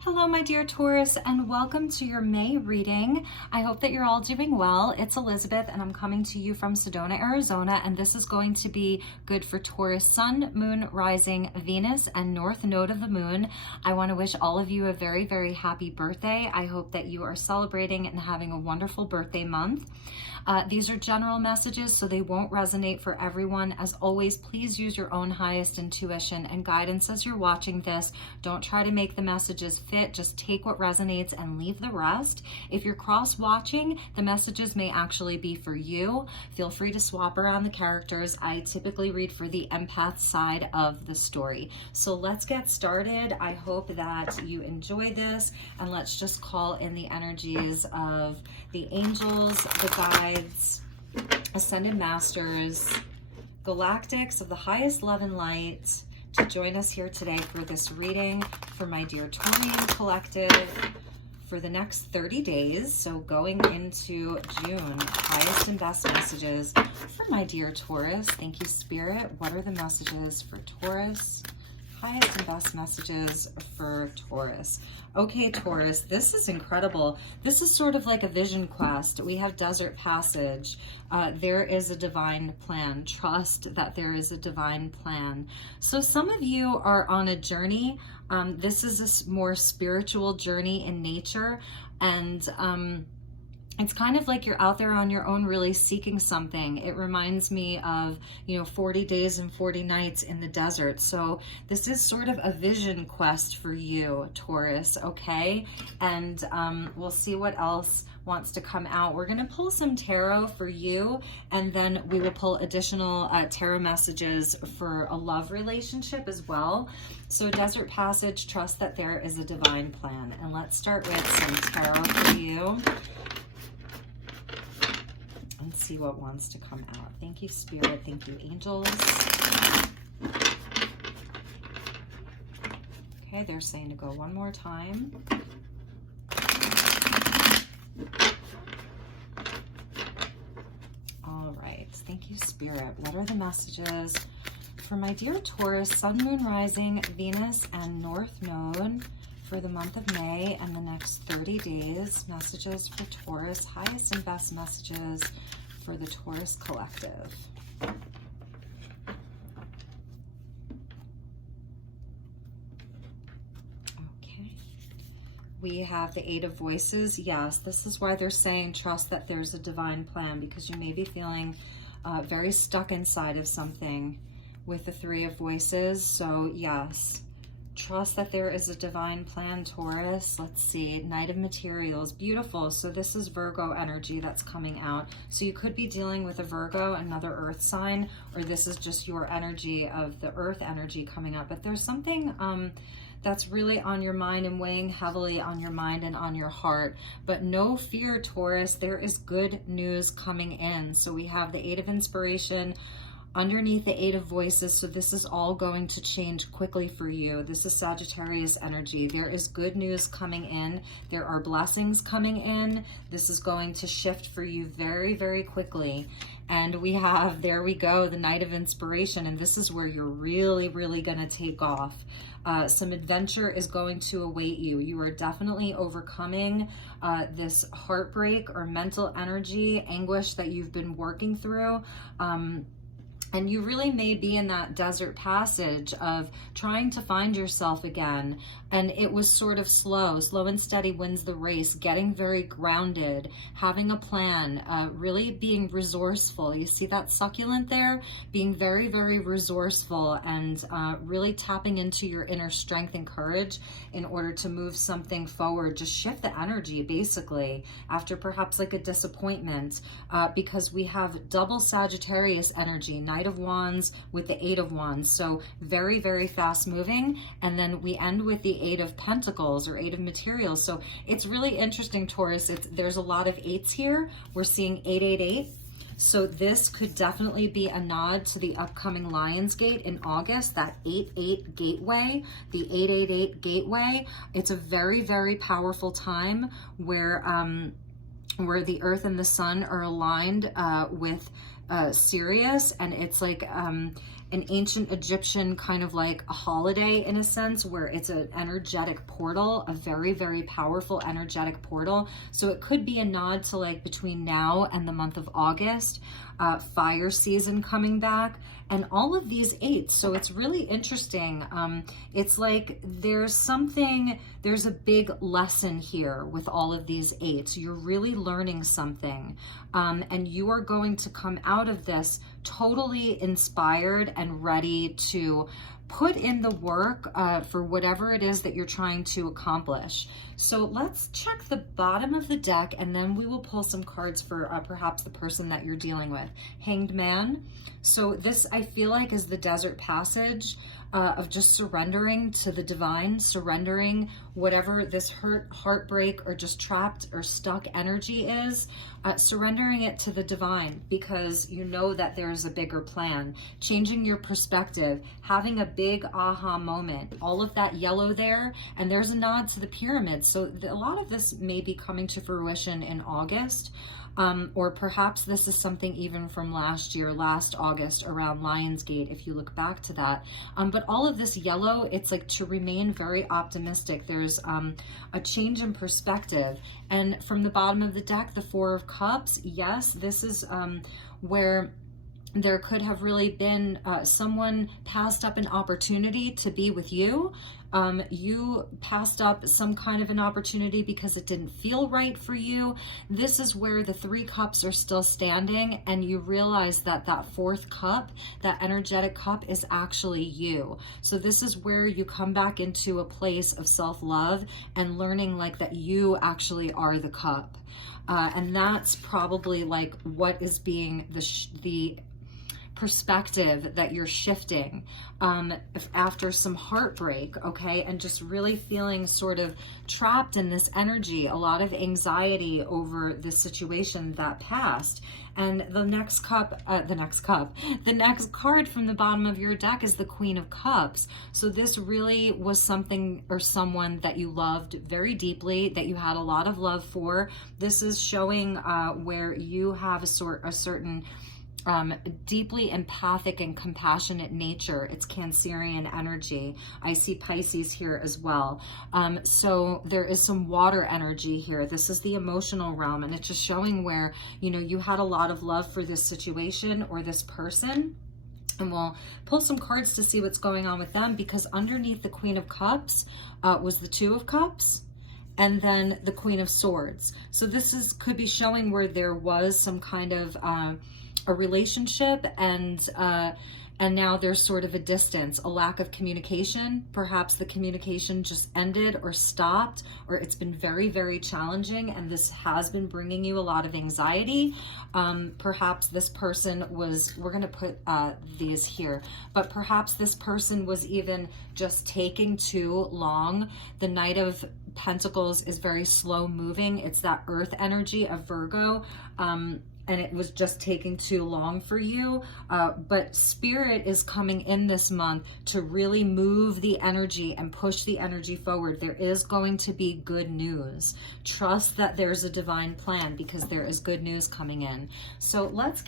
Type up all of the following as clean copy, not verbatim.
Hello, my dear Taurus, and welcome to your May reading. I hope that you're all doing well. It's Elizabeth, and I'm coming to you from Sedona, Arizona, and this is going to be good for Taurus Sun, Moon, Rising, Venus, and North Node of the Moon. I want to wish all of you a very, very happy birthday. I hope that you are celebrating and having a wonderful birthday month. These are general messages, so they won't resonate for everyone. As always, please use your own highest intuition and guidance as you're watching this. Don't try to make the messages fit. Just take what resonates and leave the rest. If you're cross-watching, the messages may actually be for you. Feel free to swap around the characters. I typically read for the empath side of the story. So let's get started. I hope that you enjoy this, and let's just call in the energies of the angels, the guides, ascended masters, galactics of the highest love and light to join us here today for this reading for my dear Taurian collective for the next 30 days. So going into June, highest and best messages for my dear Taurus. Thank you, Spirit. What are the messages for Taurus? Highest and best messages for Taurus. Okay, Taurus, this is incredible. This is sort of like a vision quest. We have desert passage. There is a divine plan. Trust that there is a divine plan. So some of you are on a journey. This is a more spiritual journey in nature, and it's kind of like you're out there on your own really seeking something. It reminds me of, 40 days and 40 nights in the desert. So this is sort of a vision quest for you, Taurus, okay? And we'll see what else wants to come out. We're going to pull some tarot for you, and then we will pull additional tarot messages for a love relationship as well. So desert passage, trust that there is a divine plan. And let's start with some tarot for you and see what wants to come out. Thank you, Spirit. Thank you, angels. Okay, they're saying to go one more time. All right. Thank you, Spirit. What are the messages for my dear Taurus, Sun, Moon, Rising, Venus, and North Node for the month of May and the next 30 days? Messages for Taurus, highest and best messages for the Taurus collective. Okay. We have the Eight of Voices. Yes, this is why they're saying trust that there's a divine plan, because you may be feeling very stuck inside of something with the Three of Voices. So yes, trust that there is a divine plan, Taurus. Let's see, Knight of Materials, beautiful. So this is Virgo energy that's coming out. So you could be dealing with a Virgo, another earth sign, or this is just your energy of the earth energy coming up. But there's something that's really on your mind and weighing heavily on your mind and on your heart. But no fear, Taurus, there is good news coming in. So we have the Eight of Inspiration underneath the Eight of Voices, so this is all going to change quickly for you. This is Sagittarius energy. There is good news coming in. There are blessings coming in. This is going to shift for you very, very quickly. And we have, there we go, the Knight of Inspiration, and this is where you're really, really going to take off. Some adventure is going to await you. You are definitely overcoming this heartbreak or mental energy, anguish that you've been working through. And you really may be in that desert passage of trying to find yourself again. And it was sort of slow and steady wins the race, getting very grounded, having a plan, really being resourceful. You see that succulent there? Being very, very resourceful and really tapping into your inner strength and courage in order to move something forward. Just shift the energy, basically, after perhaps like a disappointment, because we have double Sagittarius energy, Knight of Wands with the Eight of Wands. So very, very fast moving. And then we end with the Eight of Pentacles or Eight of Materials. So it's really interesting, Taurus. There's a lot of eights here. We're seeing 888. So this could definitely be a nod to the upcoming Lionsgate in August, that 8-8 gateway, the 888 gateway. It's a very, very powerful time where the earth and the sun are aligned with serious, and it's like an ancient Egyptian kind of like a holiday in a sense, where it's an energetic portal, a very, very powerful energetic portal. So it could be a nod to like between now and the month of August, fire season coming back, and all of these eights. So it's really interesting. It's like there's a big lesson here with all of these eights. You're really learning something, and you are going to come out of this totally inspired and ready to put in the work for whatever it is that you're trying to accomplish. So let's check the bottom of the deck, and then we will pull some cards for perhaps the person that you're dealing with. Hanged Man. So this, I feel like, is the desert passage of just surrendering to the divine, surrendering whatever this hurt, heartbreak, or just trapped or stuck energy is, surrendering it to the divine, because you know that there's a bigger plan, changing your perspective, having a big aha moment, all of that yellow there, and there's a nod to the pyramids. So a lot of this may be coming to fruition in August. Or perhaps this is something even from last year, last August, around Lionsgate, if you look back to that. But all of this yellow, it's like to remain very optimistic. There's a change in perspective. And from the bottom of the deck, the Four of Cups, yes, this is where there could have really been someone passed up an opportunity to be with you. You passed up some kind of an opportunity because it didn't feel right for you. This is where the Three Cups are still standing, and you realize that that fourth cup, that energetic cup, is actually you. So this is where you come back into a place of self-love and learning like that you actually are the cup. And that's probably like what is being the perspective that you're shifting after some heartbreak, okay, and just really feeling sort of trapped in this energy, a lot of anxiety over the situation that passed. And the next card from the bottom of your deck is the Queen of Cups. So this really was something or someone that you loved very deeply, that you had a lot of love for. This is showing where you have a certain deeply empathic and compassionate nature. It's Cancerian energy. I see Pisces here as well. So there is some water energy here. This is the emotional realm, and it's just showing where, you know, you had a lot of love for this situation or this person. And we'll pull some cards to see what's going on with them, because underneath the Queen of Cups was the Two of Cups, and then the Queen of Swords. So this could be showing where there was some kind of a relationship, and now there's sort of a distance, a lack of communication. Perhaps the communication just ended or stopped, or it's been very, very challenging, and this has been bringing you a lot of anxiety. Perhaps this person was, we're going to put these here, but perhaps this person was even just taking too long. The Knight of Pentacles is very slow moving. It's that earth energy of Virgo. And it was just taking too long for you. But Spirit is coming in this month to really move the energy and push the energy forward. There is going to be good news. Trust that there's a divine plan, because there is good news coming in. So let's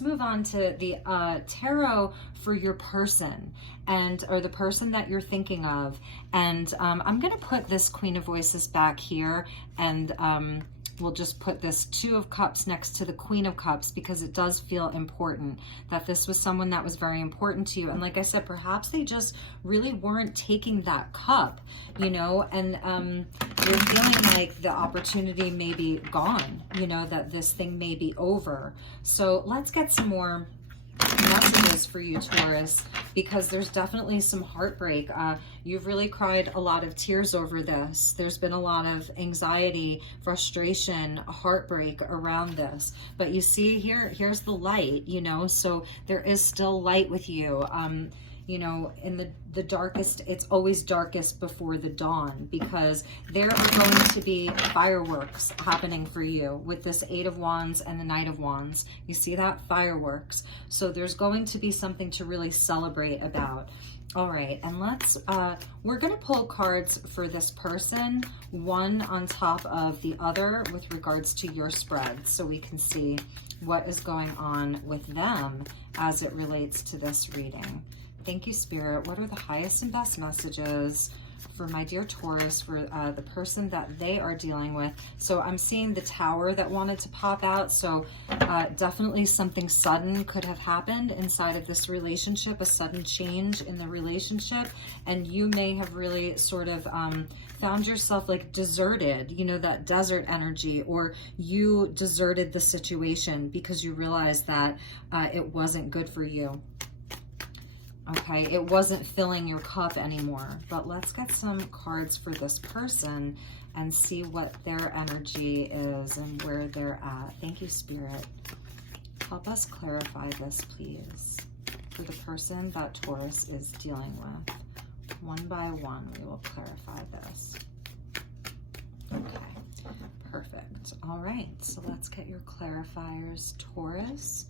move on to the tarot for your person, or the person that you're thinking of. And I'm gonna put this Queen of Voices back here, and we'll just put this Two of Cups next to the Queen of Cups, because it does feel important that this was someone that was very important to you. And like I said, perhaps they just really weren't taking that cup, you know, and you're feeling like the opportunity may be gone, you know, that this thing may be over. So let's get some more messages for you, Taurus, because there's definitely some heartbreak. You've really cried a lot of tears over this. There's been a lot of anxiety, frustration, heartbreak around this. But you see here's the light, you know, so there is still light with you. you know, in the darkest, it's always darkest before the dawn, because there are going to be fireworks happening for you with this Eight of Wands and the Knight of Wands. You see that? Fireworks. So there's going to be something to really celebrate about. All right, and we're gonna pull cards for this person, one on top of the other with regards to your spread, so we can see what is going on with them as it relates to this reading. Thank you, Spirit. What are the highest and best messages for my dear Taurus, for the person that they are dealing with? So I'm seeing the Tower that wanted to pop out. So definitely something sudden could have happened inside of this relationship, a sudden change in the relationship. And you may have really sort of found yourself like deserted, you know, that desert energy, or you deserted the situation because you realized that it wasn't good for you. Okay, it wasn't filling your cup anymore. But let's get some cards for this person and see what their energy is and where they're at. Thank you, Spirit. Help us clarify this, please, for the person that Taurus is dealing with. One by one, we will clarify this. Okay, perfect. All right, so let's get your clarifiers, Taurus.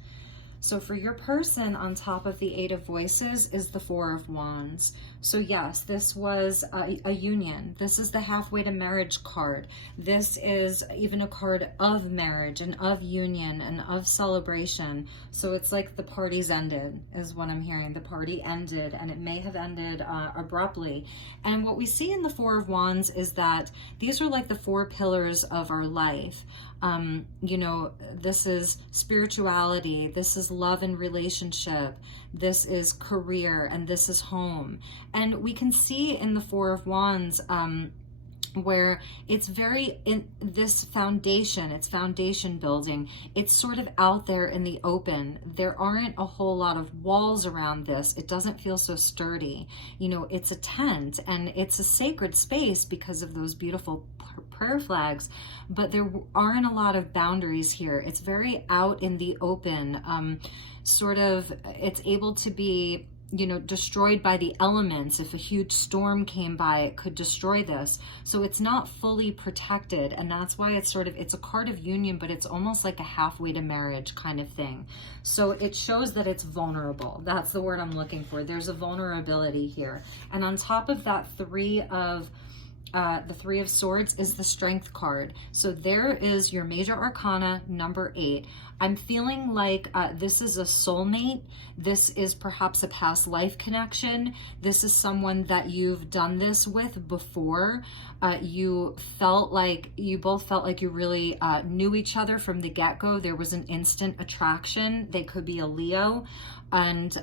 So for your person, on top of the Eight of Voices is the Four of Wands. So yes, this was a union. This is the halfway to marriage card. This is even a card of marriage and of union and of celebration. So it's like the party's ended, is what I'm hearing. The party ended, and it may have ended abruptly. And what we see in the Four of Wands is that these are like the four pillars of our life. You know, this is spirituality, this is love and relationship, this is career, and this is home. And we can see in the Four of Wands where it's very in this foundation, it's foundation building. It's sort of out there in the open. There aren't a whole lot of walls around this. It doesn't feel so sturdy. You know, it's a tent and it's a sacred space because of those beautiful prayer flags, but there aren't a lot of boundaries here. It's very out in the open. Sort of, it's able to be, you know, destroyed by the elements. If a huge storm came by, it could destroy this. So it's not fully protected, and that's why it's sort of, it's a card of union, but it's almost like a halfway to marriage kind of thing. So it shows that it's vulnerable. That's the word I'm looking for. There's a vulnerability here. And on top of that, the Three of Swords is the Strength card. So there is your major arcana, number 8. I'm feeling like this is a soulmate. This is perhaps a past life connection. This is someone that you've done this with before. You both felt like you really knew each other from the get-go. There was an instant attraction. They could be a Leo, and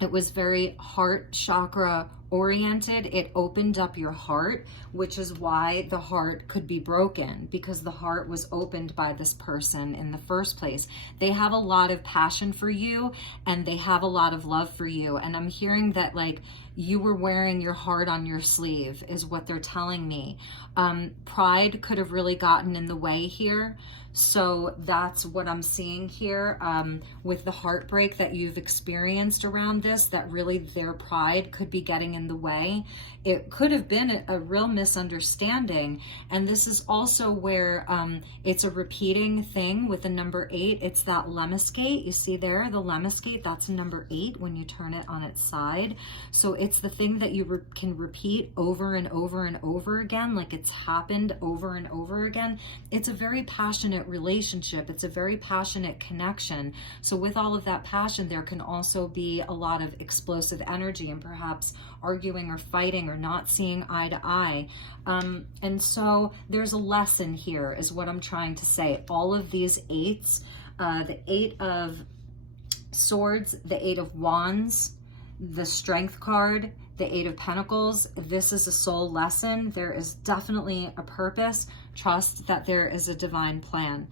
it was very heart chakra oriented. It opened up your heart, which is why the heart could be broken, because the heart was opened by this person in the first place. They have a lot of passion for you and they have a lot of love for you. And I'm hearing that like you were wearing your heart on your sleeve is what they're telling me. Pride could have really gotten in the way here. So that's what I'm seeing here with the heartbreak that you've experienced around this, that really their pride could be getting in the way. It could have been a real misunderstanding. And this is also where it's a repeating thing with the number 8. It's that lemniscate. You see there, the lemniscate, that's number 8 when you turn it on its side. So it's the thing that you can repeat over and over and over again, like it's happened over and over again. It's a very passionate relationship. It's a very passionate connection. So with all of that passion, there can also be a lot of explosive energy and perhaps arguing or fighting or not seeing eye to eye. And so there's a lesson here is what I'm trying to say. All of these 8s, the 8 of Swords, the 8 of Wands, the Strength card, the 8 of Pentacles, this is a soul lesson. There is definitely a purpose. Trust that there is a divine plan.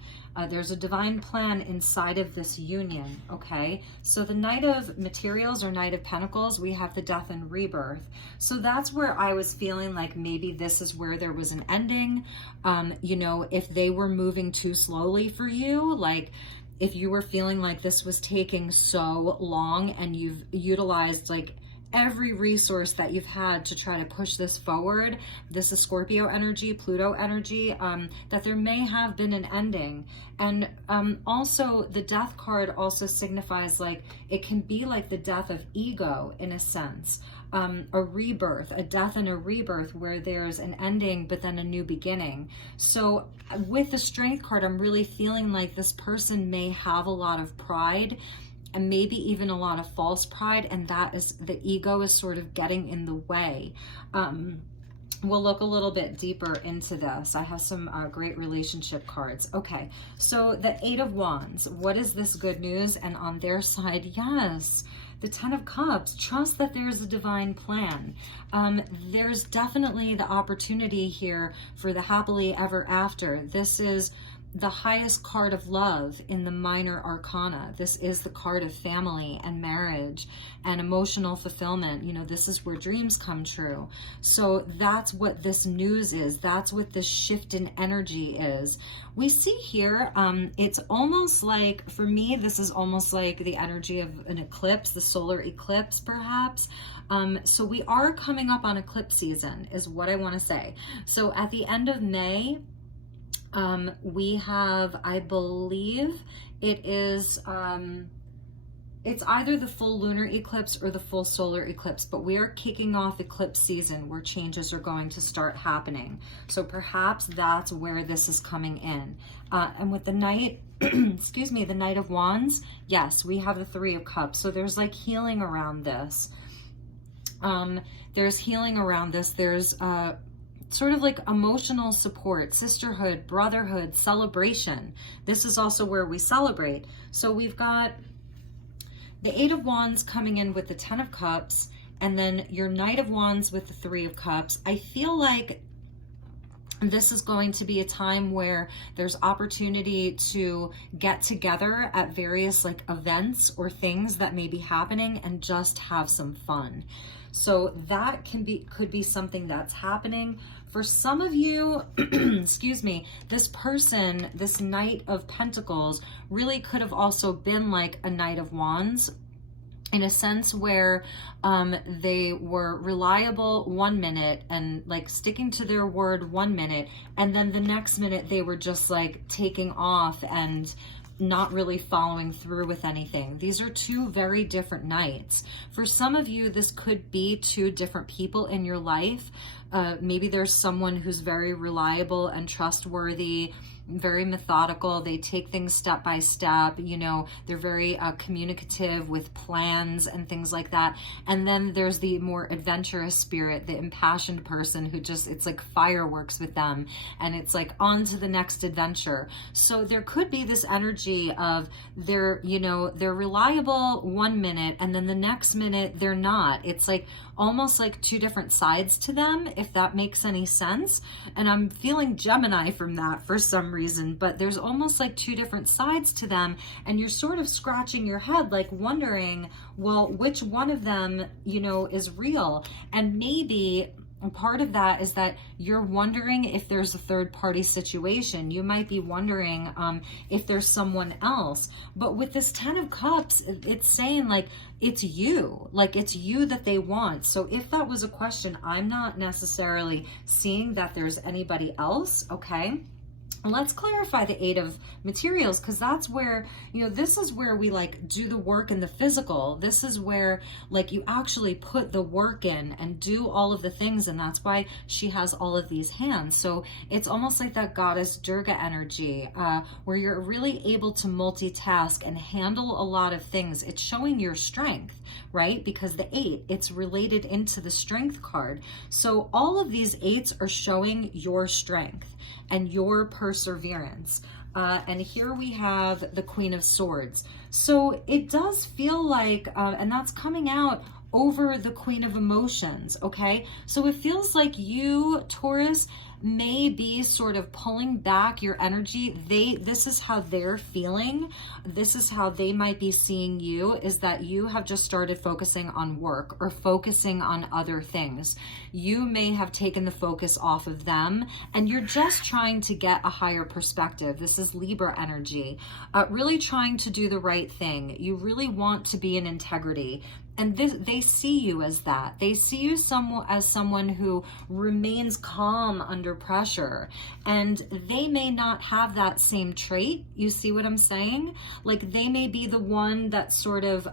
There's a divine plan inside of this union, okay? So the Knight of Materials or Knight of Pentacles, we have the death and rebirth. So that's where I was feeling like maybe this is where there was an ending. You know, if they were moving too slowly for you, like if you were feeling like this was taking so long and you've utilized like every resource that you've had to try to push this forward, this is Scorpio energy, Pluto energy, that there may have been an ending. And also the death card also signifies like it can be like the death of ego in a sense, a rebirth, a death and a rebirth where there's an ending but then a new beginning. So with the Strength card, I'm really feeling like this person may have a lot of pride and maybe even a lot of false pride, and that is the ego is sort of getting in the way. We'll look a little bit deeper into this. I have some great relationship cards. Okay, so the Eight of Wands, what is this good news? And on their side, yes, the Ten of Cups, trust that there's a divine plan. There's definitely the opportunity here for the happily ever after. This is the highest card of love in the minor arcana. This is the card of family and marriage and emotional fulfillment. You know, this is where dreams come true. So that's what this news is. That's what this shift in energy is. We see here, it's almost like, for me, this is almost like the energy of an eclipse, the solar eclipse, perhaps. So we are coming up on eclipse season, is what I want to say. So at the end of May, we have, I believe it is, it's either the full lunar eclipse or the full solar eclipse, but we are kicking off eclipse season where changes are going to start happening. So perhaps that's where this is coming in. And with the Knight, excuse me, the Knight of Wands, yes, we have the Three of Cups. So there's like healing around this. There's healing around this. There's, sort of like emotional support, sisterhood, brotherhood, celebration. This is also where we celebrate. So we've got the Eight of Wands coming in with the Ten of Cups, and then your Knight of Wands with the Three of Cups. I feel like this is going to be a time where there's opportunity to get together at various like events or things that may be happening and just have some fun. So that could be something that's happening. For some of you, excuse me, this person, this Knight of Pentacles really could have also been like a Knight of Wands in a sense where they were reliable 1 minute and like sticking to their word 1 minute, and then the next minute they were just like taking off and not really following through with anything. These are two very different Knights. For some of you, this could be two different people in your life. Maybe there's someone who's very reliable and trustworthy, very methodical. They take things step by step. You know, they're very communicative with plans and things like that. And then there's the more adventurous spirit, the impassioned person who just, it's like fireworks with them. And it's like on to the next adventure. So there could be this energy of they're, you know, they're reliable 1 minute and then the next minute they're not. It's like almost like two different sides to them, if that makes any sense. And I'm feeling Gemini from that for some reason, but there's almost like two different sides to them, and you're sort of scratching your head like wondering, well, which one of them, you know, is real? And maybe part of that is that you're wondering if there's a third party situation. You might be wondering if there's someone else. But with this Ten of Cups, it's saying like it's you that they want. So if that was a question, I'm not necessarily seeing that there's anybody else. Okay. Let's clarify the Eight of Materials, because that's where, you know, this is where we like do the work in the physical. This is where like you actually put the work in and do all of the things, and that's why she has all of these hands. So it's almost like that goddess Durga energy, where you're really able to multitask and handle a lot of things. It's showing your strength, right? Because the Eight, it's related into the Strength card. So all of these Eights are showing your strength and your perseverance. And here we have the Queen of Swords. So it does feel like, and that's coming out over the Queen of Emotions, okay? So it feels like you, Taurus, may be sort of pulling back your energy. This is how they're feeling. This is how they might be seeing you, is that you have just started focusing on work or focusing on other things. You may have taken the focus off of them and you're just trying to get a higher perspective. This is Libra energy, really trying to do the right thing. You really want to be in integrity. And they see you as that. They see you as someone who remains calm under pressure. And they may not have that same trait. You see what I'm saying? Like they may be the one that sort of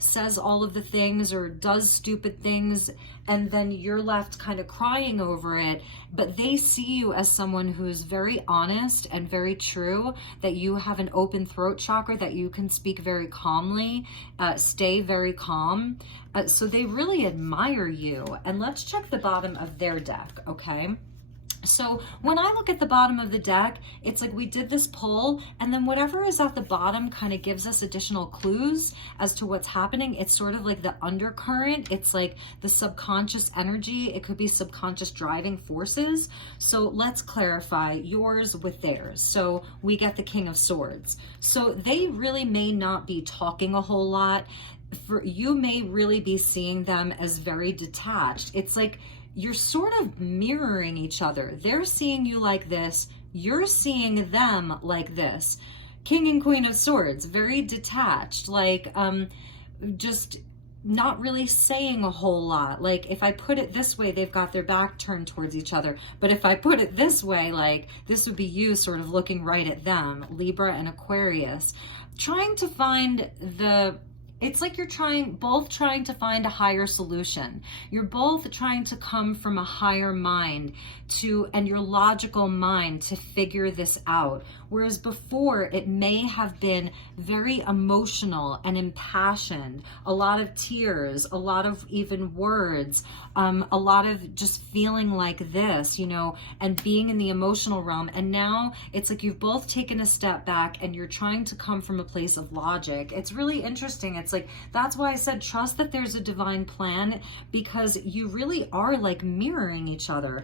says all of the things or does stupid things, and then you're left kind of crying over it. But they see you as someone who's very honest and very true, that you have an open throat chakra, that you can speak very calmly, stay very calm. So they really admire you. And let's check the bottom of their deck, okay? So when I look at the bottom of the deck, it's like we did this pull, and then whatever is at the bottom kind of gives us additional clues as to what's happening. It's sort of like the undercurrent. It's like the subconscious energy. It could be subconscious driving forces. So let's clarify yours with theirs. So we get the King of Swords. So they really may not be talking a whole lot. You may really be seeing them as very detached. It's like you're sort of mirroring each other. They're seeing you like this. You're seeing them like this. King and Queen of Swords, very detached, like just not really saying a whole lot. Like if I put it this way, they've got their back turned towards each other. But if I put it this way, like this would be you sort of looking right at them, Libra and Aquarius, trying to find it's like you're both trying to find a higher solution. You're both trying to come from a higher mind and your logical mind to figure this out. Whereas before it may have been very emotional and impassioned, a lot of tears, a lot of even words, a lot of just feeling like this, you know, and being in the emotional realm. And now it's like you've both taken a step back and you're trying to come from a place of logic. It's really interesting. It's like, that's why I said trust that there's a divine plan, because you really are like mirroring each other.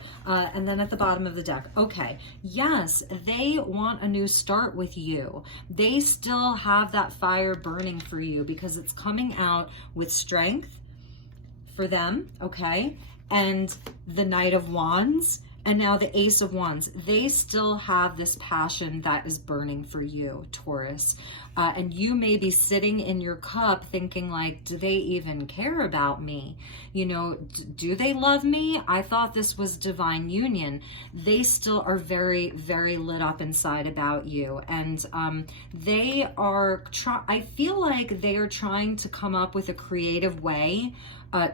And then at the bottom of the deck, okay, yes, they want a new start with you. They still have that fire burning for you because it's coming out with strength for them, okay? And the Knight of Wands, and now the Ace of Wands. They still have this passion that is burning for you, Taurus. And you may be sitting in your cup thinking like, do they even care about me? You know, do they love me? I thought this was divine union. They still are very, very lit up inside about you. And they are, I feel like they are trying to come up with a creative way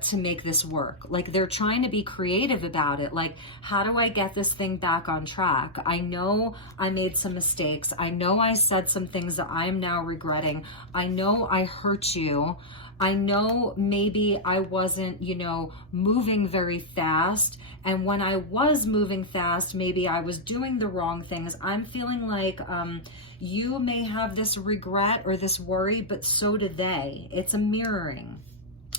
to make this work. Like they're trying to be creative about it. Like, how do I get this thing back on track? I know I made some mistakes. I know I said some things that I'm now regretting. I know I hurt you. I know maybe I wasn't, you know, moving very fast. And when I was moving fast, maybe I was doing the wrong things. I'm feeling like you may have this regret or this worry, but so do they. It's a mirroring.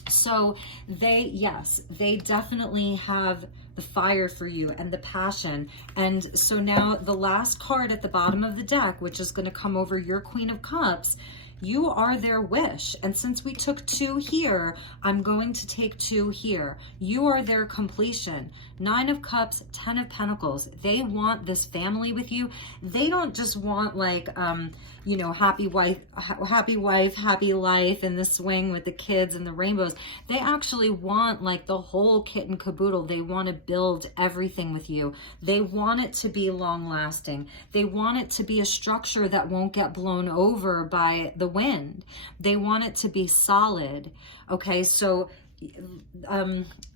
So yes, they definitely have the fire for you and the passion. And so now the last card at the bottom of the deck, which is going to come over your Queen of Cups, you are their wish. And since we took 2 here, I'm going to take 2 here. You are their completion. 9 of Cups, 10 of Pentacles. They want this family with you. They don't just want like, you know, happy wife, happy life in the swing with the kids and the rainbows. They actually want like the whole kit and caboodle. They want to build everything with you. They want it to be long lasting. They want it to be a structure that won't get blown over by the wind. They want it to be solid. Okay, so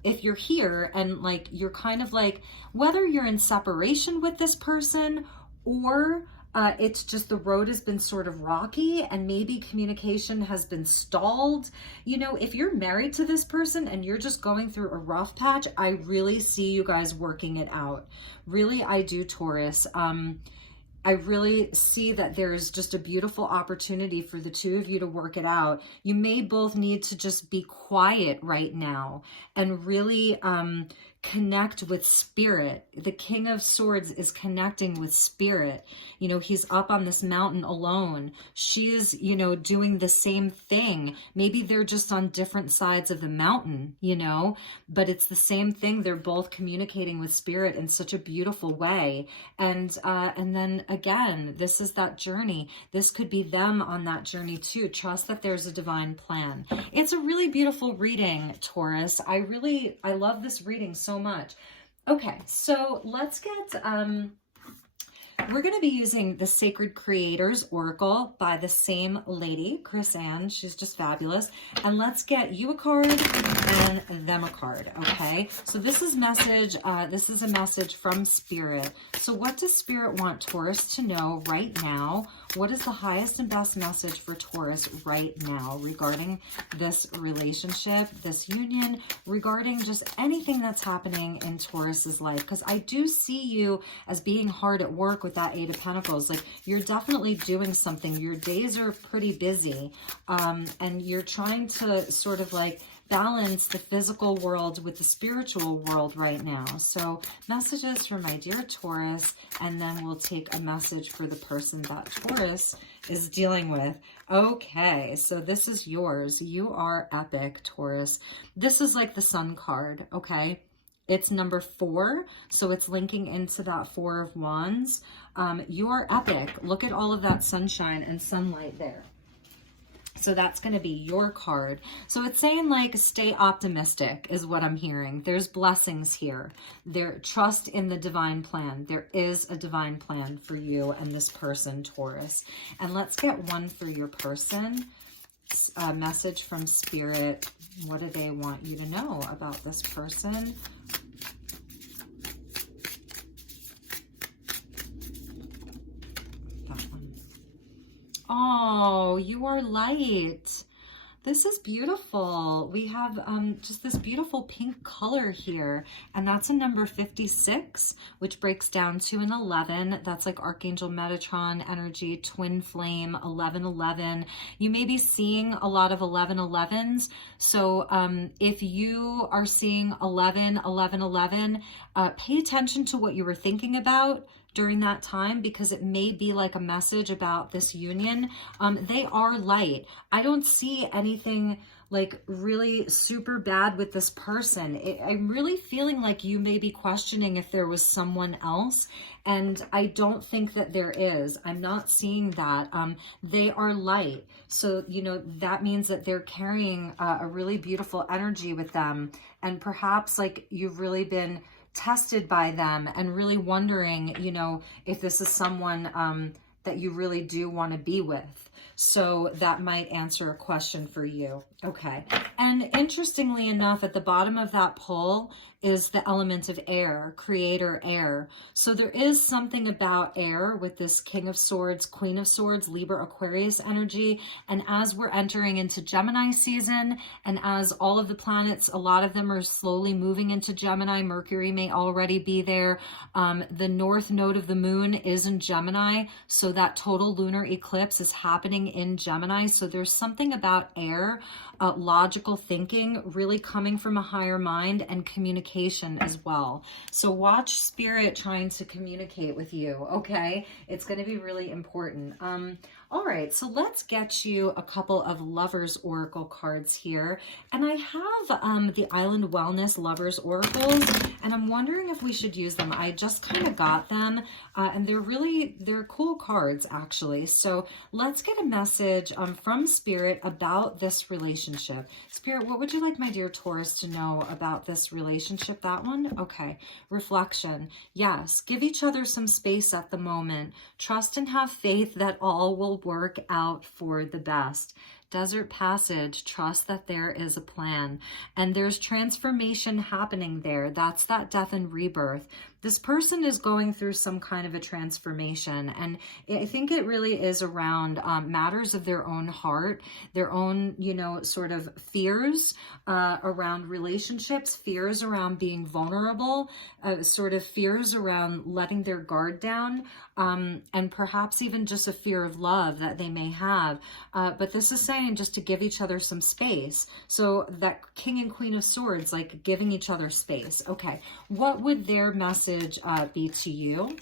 if you're here and like you're kind of like, whether you're in separation with this person or it's just the road has been sort of rocky and maybe communication has been stalled. You know, if you're married to this person and you're just going through a rough patch, I really see you guys working it out. Really, I do, Taurus. I really see that there's just a beautiful opportunity for the two of you to work it out. You may both need to just be quiet right now and really connect with spirit. The King of Swords is connecting with spirit. You know, he's up on this mountain alone. She is, you know, doing the same thing. Maybe they're just on different sides of the mountain, you know, but it's the same thing. They're both communicating with spirit in such a beautiful way. And then again, this is that journey. This could be them on that journey too. Trust that there's a divine plan. It's a really beautiful reading, Taurus. I love this reading so much. Okay, so let's get, we're going to be using the Sacred Creators Oracle by the same lady, Chris Ann. She's just fabulous. And let's get you a card and them a card, okay? So this is this is a message from Spirit. So what does Spirit want Taurus to know right now? What is the highest and best message for Taurus right now regarding this relationship, this union, regarding just anything that's happening in Taurus's life? Because I do see you as being hard at work with that Eight of Pentacles. Like, you're definitely doing something. Your days are pretty busy, and you're trying to sort of like balance the physical world with the spiritual world right now. So messages for my dear Taurus, and then we'll take a message for the person that Taurus is dealing with. Okay, so this is yours. You are epic, Taurus. This is like the Sun card, okay? It's number 4, so it's linking into that 4 of Wands. You are epic. Look at all of that sunshine and sunlight there. So that's going to be your card. So it's saying like, stay optimistic is what I'm hearing. There's blessings here. Trust in the divine plan. There is a divine plan for you and this person, Taurus. And let's get one for your person. A message from Spirit. What do they want you to know about this person? Oh, you are light. This is beautiful. We have just this beautiful pink color here, and that's a number 56, which breaks down to an 11. That's like Archangel Metatron energy, twin flame, 1111. You may be seeing a lot of 1111s. So if you are seeing 11, 11, pay attention to what you were thinking about during that time, because it may be like a message about this union. They are light. I don't see anything like really super bad with this person. I'm really feeling like you may be questioning if there was someone else, and I don't think that there is. I'm not seeing that. They are light. So, you know, that means that they're carrying a really beautiful energy with them, and perhaps like you've really been tested by them and really wondering, you know, if this is someone that you really do want to be with. So that might answer a question for you. Okay. And interestingly enough, at the bottom of that pull is the element of air, creator air. So there is something about air with this King of Swords, Queen of Swords, Libra, Aquarius energy. And as we're entering into Gemini season, and as all of the planets, a lot of them are slowly moving into Gemini, Mercury may already be there. The north node of the moon is in Gemini. So that total lunar eclipse is happening in Gemini. So there's something about air, logical thinking, really coming from a higher mind, and communication as well. So watch Spirit trying to communicate with you, okay? It's going to be really important. All right, so let's get you a couple of Lovers Oracle cards here. And I have the Island Wellness Lovers Oracles, and I'm wondering if we should use them. I just kind of got them, and they're cool cards, actually. So let's get a message from Spirit about this relationship. Spirit, what would you like my dear Taurus to know about this relationship? That one? Okay. Reflection. Yes, give each other some space at the moment. Trust and have faith that all will work out for the best. Desert passage, trust that there is a plan. And there's transformation happening there. That's that death and rebirth. This person is going through some kind of a transformation. And I think it really is around matters of their own heart, their own, you know, sort of fears around relationships, fears around being vulnerable, sort of fears around letting their guard down, and perhaps even just a fear of love that they may have. But this is saying just to give each other some space. So that King and Queen of Swords, like giving each other space. Okay, what would their message be to you?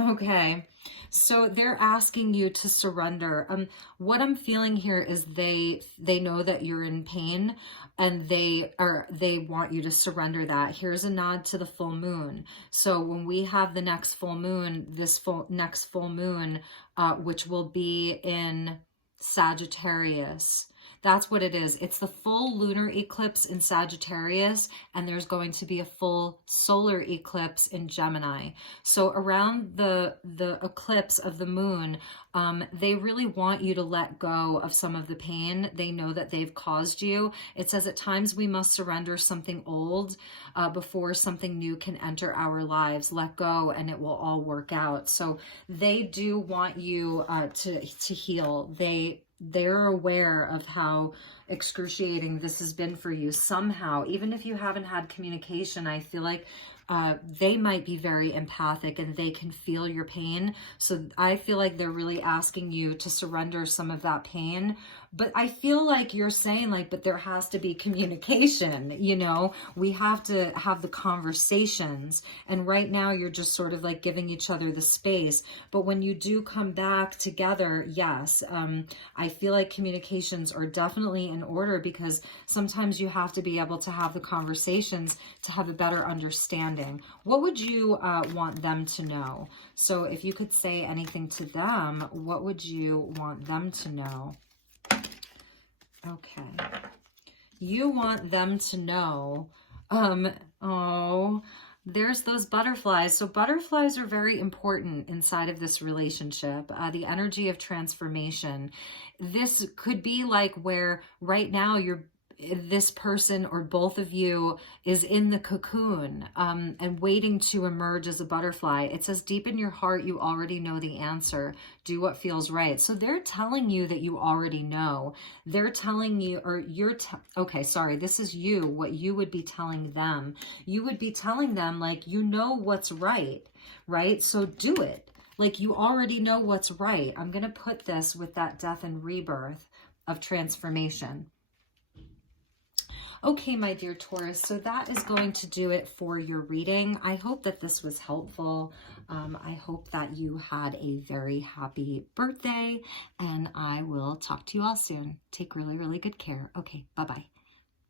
Okay, so they're asking you to surrender. What I'm feeling here is they know that you're in pain, and they want you to surrender that. Here's a nod to the full moon. So when we have the next full moon, next full moon, which will be in Sagittarius. That's what it is. It's the full lunar eclipse in Sagittarius, and there's going to be a full solar eclipse in Gemini. So around the eclipse of the moon, they really want you to let go of some of the pain they know that they've caused you. It says at times we must surrender something old before something new can enter our lives. Let go and it will all work out. So they do want you to heal. They're aware of how excruciating this has been for you somehow. Even if you haven't had communication, I feel like they might be very empathic and they can feel your pain. So I feel like they're really asking you to surrender some of that pain. But I feel like you're saying like, but there has to be communication, you know, we have to have the conversations. And right now you're just sort of like giving each other the space. But when you do come back together, yes, I feel like communications are definitely in order, because sometimes you have to be able to have the conversations to have a better understanding. What would you want them to know? So if you could say anything to them, what would you want them to know? Okay. You want them to know, oh, there's those butterflies. So butterflies are very important inside of this relationship, the energy of transformation. This could be like where right now this person or both of you is in the cocoon and waiting to emerge as a butterfly. It says deep in your heart, you already know the answer. Do what feels right. So they're telling you that you already know. They're telling you, or okay, sorry, this is you, what you would be telling them. You would be telling them like, you know what's right? So do it. Like you already know what's right. I'm going to put this with that death and rebirth of transformation. Okay, my dear Taurus, so that is going to do it for your reading. I hope that this was helpful. I hope that you had a very happy birthday, and I will talk to you all soon. Take really, really good care. Okay, bye-bye.